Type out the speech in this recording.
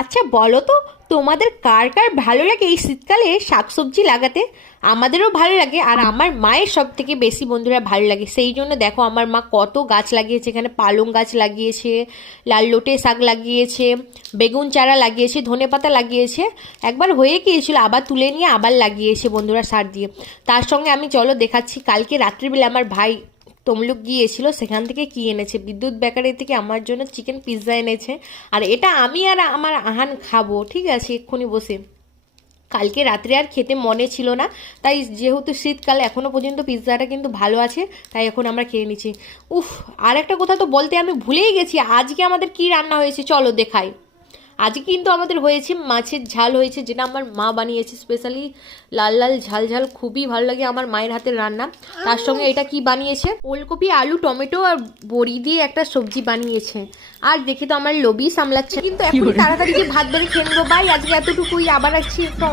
আচ্ছা বলো তো, তোমাদের কার কার ভালো লাগে এই শীতকালে শাকসবজি লাগাতে? আমাদেরও ভালো লাগে, আর আমার মায়ের সব থেকে বেশি বন্ধুরা ভালো লাগে। সেই জন্য দেখো আমার মা কত গাছ লাগিয়েছে, এখানে পালং গাছ লাগিয়েছে, লাল লোটে শাক লাগিয়েছে, বেগুন চারা লাগিয়েছে, ধনেপাতা লাগিয়েছে। একবার হয়ে গিয়েছিল, আবার তুলে নিয়ে আবার লাগিয়েছে বন্ধুরা সার দিয়ে। তার সঙ্গে আমি চলো দেখাচ্ছি, কালকে রাত্রিবেলা আমার ভাই তমলুক গিয়েছিল, সেখান থেকে কি এনেছে, বিদ্যুৎ বেকারি থেকে আমার জন্য চিকেন পিৎজা এনেছে। আর এটা আমি আর আমার আহান খাবো, ঠিক আছে, এক্ষুনি বসে। কালকে রাত্রে আর খেতে মনে ছিল না, তাই যেহেতু শীতকাল এখনও পর্যন্ত পিৎজাটা কিন্তু ভালো আছে, তাই এখন আমরা খেয়ে নিচ্ছি। উফ, আর একটা কথা তো বলতে আমি ভুলেই গেছি, আজকে আমাদের কি রান্না হয়েছে চলো দেখাই। আজকে কিন্তু আমাদের হয়েছে মাছের ঝাল হয়েছে, যেটা আমার মা বানিয়েছে স্পেশালি, লাল লাল ঝাল ঝাল, খুবই ভালো লাগে আমার মায়ের হাতের রান্না। তার সঙ্গে এটা কি বানিয়েছে, ওলকপি আলু টমেটো আর বড়ি দিয়ে একটা সবজি বানিয়েছে। আর দেখে তো আমার লোভই সামলাচ্ছে, কিন্তু এখন তাড়াতাড়ি যে ভাত বেড়ে খেয়ে নেবো। বাই, আজকে এতটুকুই, আবার আসছি একটা